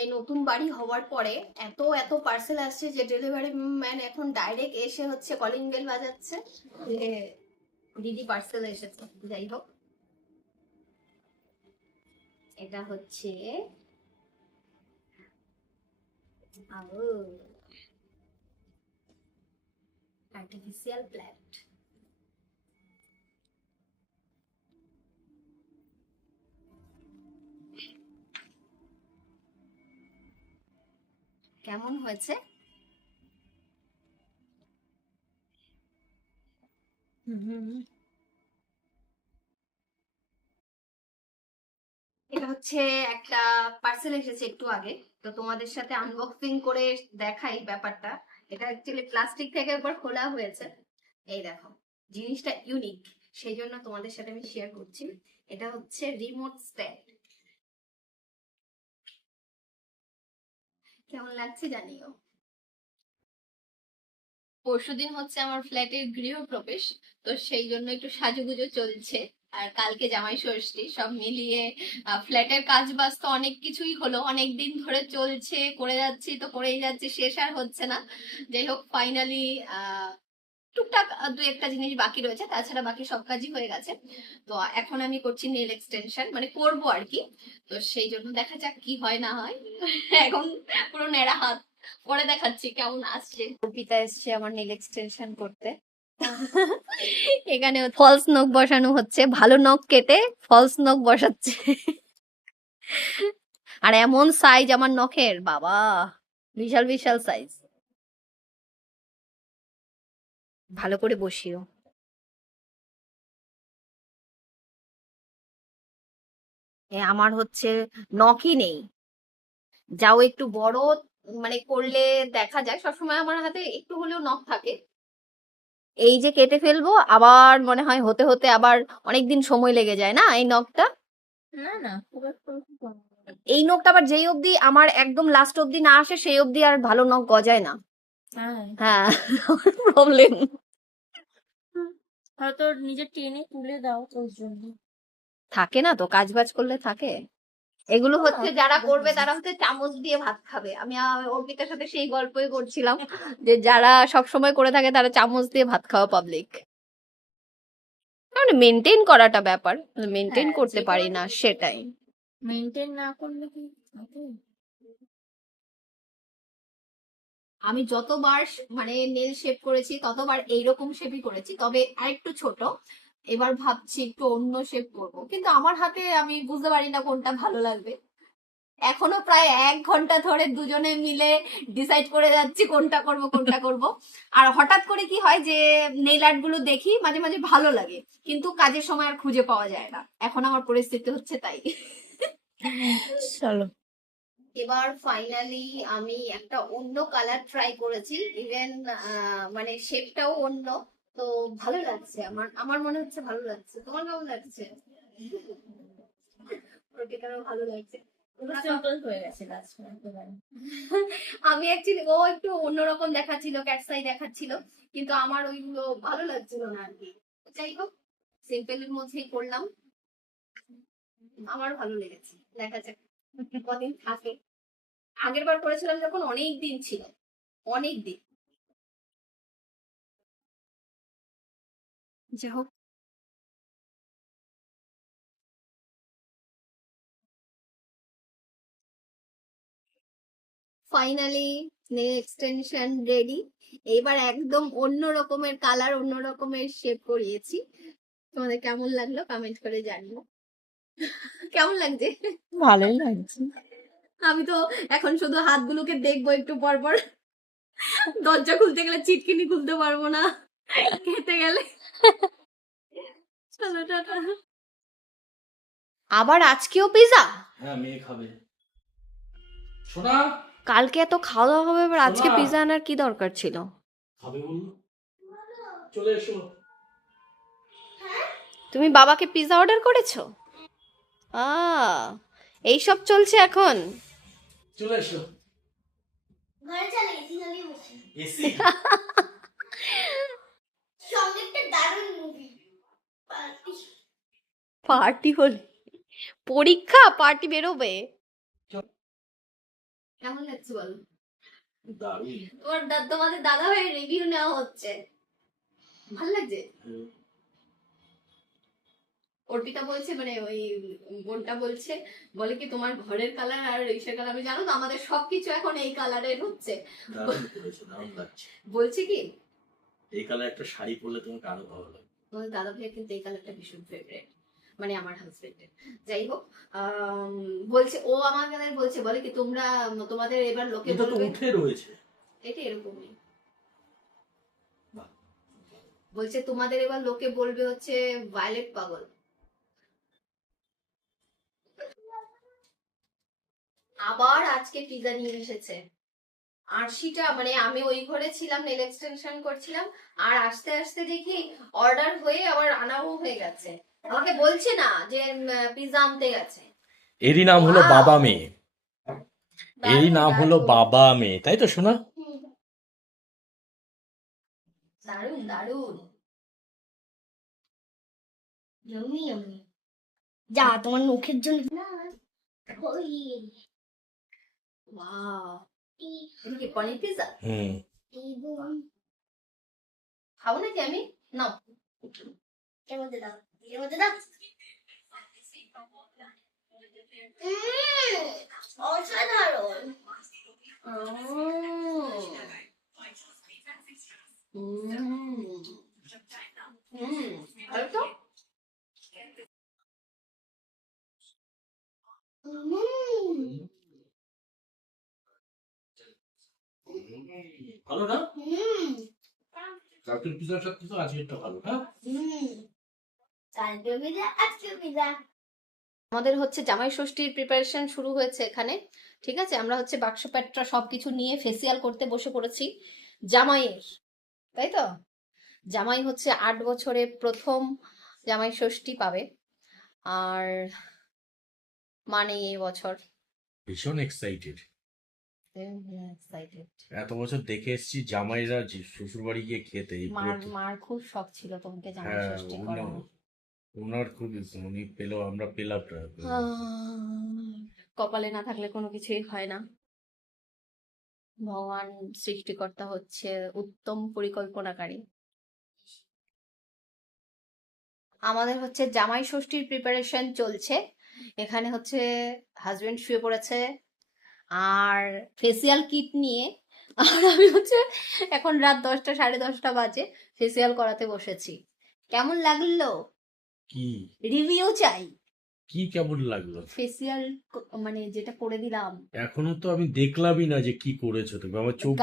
এই নতুন বাড়ি হওয়ার পরে এত এত পার্সেল আসছে যে ডেলিভারি ম্যান এখন ডাইরেক্ট এসে হচ্ছে কলিং বেল বাজাচ্ছে যে দিদি পার্সেল এসেছে। যাই হোক, এটা হচ্ছে আর্টিফিশিয়াল প্ল্যান্ট। কেমন হয়েছে? এটা হচ্ছে একটা পার্সেল এসেছে একটু আগে, তো তোমাদের সাথে আনবক্সিং করে দেখাই ব্যাপারটা। এটা অ্যাকচুয়ালি প্লাস্টিক থেকে একবার খোলা হয়েছে। এই দেখো, জিনিসটা ইউনিক, সেই জন্য তোমাদের সাথে আমি শেয়ার করছি। এটা হচ্ছে রিমোট স্ট্যান্ড। কেমন লাগছে জানিও। পরশুদিন হচ্ছে আমার ফ্ল্যাটের গৃহপ্রবেশ, তো সেই জন্য একটু সাজুগুজো চলছে। আর কালকে জামাই ষষ্ঠী, সব মিলিয়ে ফ্ল্যাটের কাজ বাজ তো অনেক কিছুই হলো, অনেক দিন ধরে চলছে, করে যাচ্ছি তো করেই যাচ্ছি, শেষ আর হচ্ছে না। যাই হোক, ফাইনালি টুকটাক দু একটা জিনিস বাকি রয়েছে, তাছাড়া বাকি সব কাজই হয়ে গেছে। তো এখন আমি করছি নেল এক্সটেনশন, মানে করবো আর কি। তো সেই জন্য দেখা যাক কি হয় না হয়। এখন পুরো নেড়া হাত করে দেখাচ্ছি কেমন আসছে। অর্পিতা এসছে আমার নেল এক্সটেনশন করতে। এখানে ফলস নখ বসানো হচ্ছে, ভালো নখ কেটে ফলস নখ বসাচ্ছে। আর এমন সাইজ আমার নখের, বাবা, বিশাল বিশাল সাইজ। ভালো করে বসিও। আমার হচ্ছে নখই নেই, যাও একটু বড় মানে করলে দেখা যায়। সবসময় আমার হাতে একটু হলেও নখ থাকে। এই যে কেটে ফেলবো, আবার মনে হয় হতে হতে আবার অনেকদিন সময় লেগে যায় না এই নখটা। না না, খুব একটা এই নখটা আবার যেই অবধি আমার একদম লাস্ট অবধি না আসে সেই অবধি আর ভালো নখ গজায় না। হ্যাঁ, হ্যাঁ, প্রবলেম। হয়তো নিজে টেনে তুলে দাও তোর জন্য। থাকে না তো, কাজ বাজ করলে থাকে। এগুলো হচ্ছে যারা করবে তারা হচ্ছে চামচ দিয়ে ভাত খাবে। আমি অর্পিতার সাথে সেই গল্পই করছিলাম যে যারা সব সময় করে থাকে তারা চামচ দিয়ে ভাত খাওয়া পাবলিক। মানে মেনটেন করাটা ব্যাপার, মেনটেন হ্যাঁ, করতে যে কোনো পারি না সেটাই। মেনটেন না করলে কি হবে? আমি যতবার মানে নেল শেপ করেছি ততবার এইরকম শেপই করেছি, তবে আরেকটু ছোট। এবার ভাবছি একটু অন্য শেপ করব, কিন্তু আমার হাতে আমি বুঝতে পারি না কোনটা ভালো লাগবে। এখনো প্রায় 1 ঘন্টা ধরে দুজনে মিলে ডিসাইড করে যাচ্ছি কোনটা করব কোনটা করব। আর হঠাৎ করে কি হয় যে নেইল আর্ট গুলো দেখি মাঝে মাঝে ভালো লাগে, কিন্তু কাজের সময় আর খুঁজে পাওয়া যায় না। এখন আমার পরিস্থিতি হচ্ছে তাই। চলো। এবার ফাইনালি আমি একটা অন্য কালার ট্রাই করেছি, ইভেন মানে শেপটাও অন্য। তো ভালো লাগছে, আমার আমার মনে হচ্ছে ভালো লাগছে। তোমার কেমন লাগছে? প্রত্যেকেরও ভালো লাগছে। সিম্পল হয়ে গেছে লাস্ট একেবারে। আমি অ্যাকচুয়ালি ও একটু অন্যরকম দেখাচ্ছিল, ক্যাটসাই দেখাচ্ছিল, কিন্তু আমার ওইগুলো ভালো লাগছিল না আর কি। যাই হোক, সিম্পলের মধ্যেই করলাম। আমার ভালো লেগেছে, দেখা যাক কদিন থাকে। আগের বার করেছিলাম যখন অনেক দিন ছিল, অনেক দিন। যাই হোক, ফাইনালি নেল এক্সটেনশন রেডি। এবার একদম অন্য রকমের কালার, অন্য রকমের শেপ করিয়েছি। তোমাদের কেমন লাগলো কমেন্ট করে জানিও। কেমন লাগছে? ভালোই লাগছে। আমি তো এখন শুধু হাতগুলোকে দেখবো একটু পর পর। দরজা খুলতে গেলে চিটকিনি খুলতে পারবো না, খেতে গেলে। চলো টাটা। আবার আজকেও পিজা? হ্যাঁ, মেয়ে খাবে। সোনা কালকে এত খাওয়া দাওয়া হবে, এবার আজকে সোনা পিজা আনার কি দরকার ছিল? খাবে বললো, চলে এসো। তুমি বাবাকে পিজা অর্ডার করেছো? এইসব চলছে এখন। চলে এসো। ঘরে চলে এসি চালিয়ে বসে এসি সঙ্গে একটা দারুণ মুভি পার্টি। পার্টি হলে পরীক্ষা, পার্টি বেরোবে। কেমন লাগছে বলো? দারুণ। তোমাদের দাদা ভাইয়ের রিভিউ নেওয়া হচ্ছে, ভালো লাগছে? অর্পিতা বলছে, মানে ওই বোনটা বলছে, বলে কি তোমার ঘরের কালার আর ইসের কালার, আমি জানো তো আমাদের সবকিছু এখন এই কালারের হচ্ছে। দারুণ করেছো, দারুণ লাগছে। বলছে কি এই কালার একটা শাড়ি পরলে তোমাকে আরো ভালো লাগবে। তোমাদের দাদা ভাইয়ের কিন্তু এই কালারটা ভীষণ ফেভারিট, মানে আমার হাজবেন্ডের। যাই হোক, বলছে ও আমাকে বলছে, বলে কি তোমরা তোমাদের এবার লোকে এটা তো বলবে, উঠে রয়েছে। এটা এরকমই বলছে, তোমাদের এবার লোকে বলবে হচ্ছে ভায়োলেট পাগল। আবার আজকে পিজা নিয়ে এসেছে 80টা, মানে আমি ওই ঘরে ছিলাম, নেল এক্সটেনশন করছিলাম, আর আস্তে আস্তে দেখি অর্ডার হয়ে আবার আনাও হয়ে গেছে। আমাকে বলছে না যে পিজা আনতে গেছে। এরই নাম হলো Wow! বাবা মেয়ে, এরই নাম হলো দারুণ, বাবা মেয়ে, তাই তো শোনা? দারুণ দারুণ। Yummy, yummy. যা তোমার মুখের জন্য না ওই ওয়াও, এটা কি পনির পিজা? হুম। খাবো নাকি আমি? নাও। এর মধ্যে দাও, এর মধ্যে দাও। অসাধারণ। ভালো তো? ভালো না? কালকের পিজার সাথে তো আজকেরটা ভালো। হ্যাঁ, কালকে পিজা, আজকে পিজা। আমাদের হচ্ছে জামাই ষষ্ঠীর প্রিপারেশন শুরু হয়েছে এখানে, ঠিক আছে? আমরা হচ্ছে বাক্স প্যাট্রা সবকিছু নিয়ে ফেসিয়াল করতে বসে পড়েছি জামাইয়ের, তাই তো? জামাই হচ্ছে 8 বছরে প্রথম জামাই ষষ্ঠী পাবে, আর মানে এই বছর ভীষণ এক্সাইটেড। এক্সাইটেড। এত বছর দেখে এসেছি জামাইরা শ্বশুর বাড়ি গিয়ে খেতে, এই মার খুব শখ ছিল তোমাকে জামাই হ্যাঁ, ষষ্ঠী করানো। ওনার খুব উনি পেলো, আমরা পেলাম না। কপালে না থাকলে কোনো কিছুই হয় না। ভগবান সৃষ্টিকর্তা হচ্ছে উত্তম পরিকল্পনাকারী। আমাদের হচ্ছে জামাই ষষ্ঠীর প্রিপারেশন চলছে। এখানে হচ্ছে হাজবেন্ড শুয়ে পড়েছে আর ফেসিয়াল কিট নিয়ে, আর আমি হচ্ছে এখন রাত 10টা 10:30 বাজে, ফেসিয়াল করাতে বসেছি। কেমন লাগলো? কি রিভিউ চাই। কি কেমন লাগলো? ফেসিয়াল মানে যেটা করে দিলাম, এখনো তো আমি দেখলামই না যে কি করেছো তুমি। আমার চোখ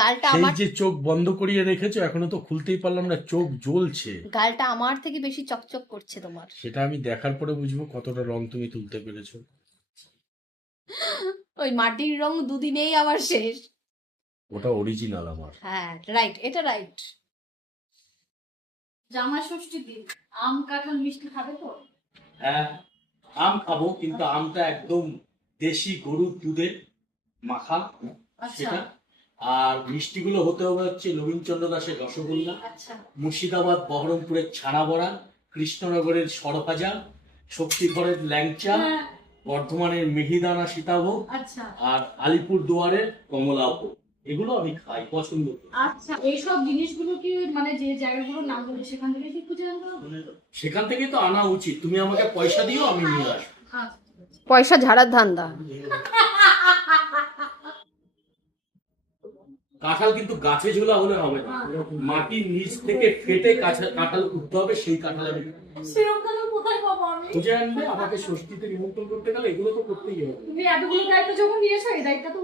গালটা সেই আমার যে চোখ বন্ধ করিয়ে রেখেছো, এখনো তো খুলতেই পারলাম না, চোখ জ্বলছে। গালটা আমার থেকে বেশি চকচক করছে তোমার। সেটা আমি দেখার পরে বুঝবো কতটা রং তুমি তুলতে পেরেছো। ওই মাটির রং দুদিনেই আবার শেষ। ওটা অরিজিনাল আমার। হ্যাঁ রাইট, এটা রাইট। জামাই ষষ্ঠীর দিন আম কাঁঠাল মিষ্টি খাবে তো? হ্যাঁ, আম খাবো, কিন্তু আমটা একদম দেশি গরুর দুধের মাখা, সেটা। আর মিষ্টিগুলো হতে হবে হচ্ছে নবীনচন্দ্র দাসের রসগোল্লা, আচ্ছা, মুর্শিদাবাদ বহরমপুরের ছানা বড়া, কৃষ্ণনগরের সরভাজা, শক্তিগড়ের ল্যাংচা, বর্ধমানের মিহিদানা সীতাভোগ, আচ্ছা আর আলিপুর দুয়ারের কমলাভোগ। এগুলো আমি খাই, পছন্দ করি। আচ্ছা, এইসব জিনিসগুলো কি মানে যে জায়গাগুলোর নাম বলে সেখান থেকে কি খুঁজে আনতে হবে? সেখান থেকে তো আনা উচিত, তুমি আমাকে পয়সা দিও, আমি নিয়ে আসবো। পয়সা ঝাড়ার ধান্দা। কাঁঠাল কিন্তু গাছে ঝোলা হলে হবে না, মাটির নিচ থেকে ফেটে কাঁঠাল উঠতে হবে, সেই কাঁঠাল আমি সেরকম কোথায় পাবো আমি? খুঁজে আনবে। আমাকে ষষ্ঠীতে নিমন্ত্রণ করতে গেলে এগুলো তো করতেই হবে। তুমি এতগুলো দায়িত্ব যখন নিয়ে এসো, এই দায়িত্বটা তো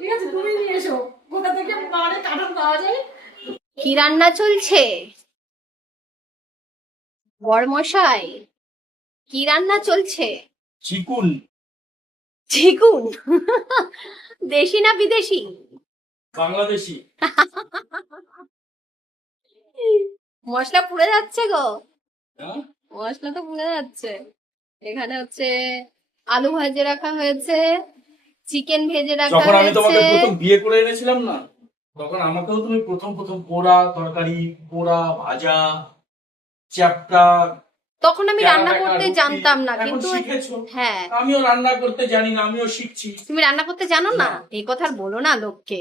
ঠিক আছে তুমি নিয়ে এসো। কোথা থেকে পাহাড়ে কাঁঠাল পাওয়া যায়? কি রান্না চলছে বড়মশাই? কি রান্না চলছে? চিকুন। চিকুন? দেশি না বিদেশি? বাংলাদেশি। মশলা পুড়ে যাচ্ছে গো, হ্যাঁ? মশলা তো পুড়ে যাচ্ছে। এখানে হচ্ছে আলু ভাজে রাখা হয়েছে, চিকেন ভেজে রাখা যখন আমি তোমাকে হয়েছে। প্রথম বিয়ে করে এনেছিলাম না, তখন আমাকেও তুমি প্রথম পোড়া তরকারি, পোড়া ভাজা, চ্যাপ্টা, তখন আমি রান্না তেরো টাকা করতে রুটি। জানতাম না, এখন কিন্তু শিখেছো। হ্যাঁ, আমিও রান্না করতে জানি না, আমিও শিখছি। তুমি রান্না করতে জানো না? না। এই কথা আর বলো না লোককে।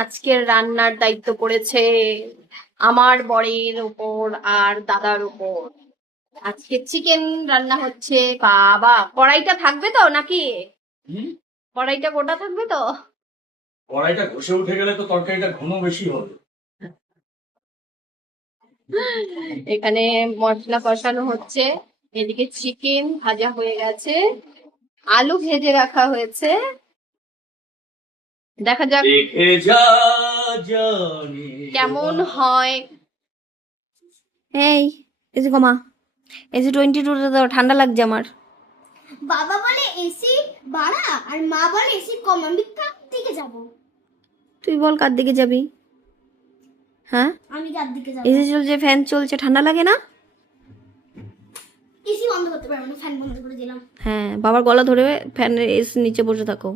আজকের রান্নার দায়িত্ব পড়েছে আমার বরের উপর আর দাদার উপর। আজকে চিকেন রান্না হচ্ছে। বাবা, কড়াইটা থাকবে তো নাকি? হুম? কড়াইটা গোটা থাকবে তো? কড়াইটা ঘষে উঠে গেলে তো তরকারিটা ঘন বেশি হবে। এখানে মশলা কষানো হচ্ছে, এদিকে চিকেন ভাজা হয়ে গেছে, আলু ভেজে রাখা হয়েছে। দেখা যাক দেখে যা জানি কেমন হয়। এই এসি কমা, এসি 22 দাও, ঠান্ডা লাগছে আমার। বাবা বলে এসি বাড়া আর মা বলে এসি কম, আমি কার দিকে যাব? তুই বল কার দিকে যাবি? হ্যাঁ, আমি কার দিকে যাব? এসি চলছে, ফ্যান চলছে, ঠান্ডা লাগে না? এসি বন্ধ করতে পারবো না, ফ্যান বন্ধ করে দিলাম। হ্যাঁ, বাবার গলা ধরে ফ্যানের এসি নিচে বসে থাকো,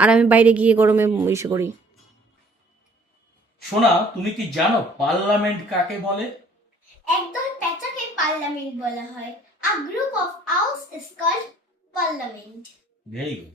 আর আমি বাইরে গিয়ে গরমে ইসে করি। সোনা, তুমি কি জানো পার্লামেন্ট কাকে বলে? একদল প্যাচাকে পার্লামেন্ট বলা হয়। A group of owls is called parliament. Very good.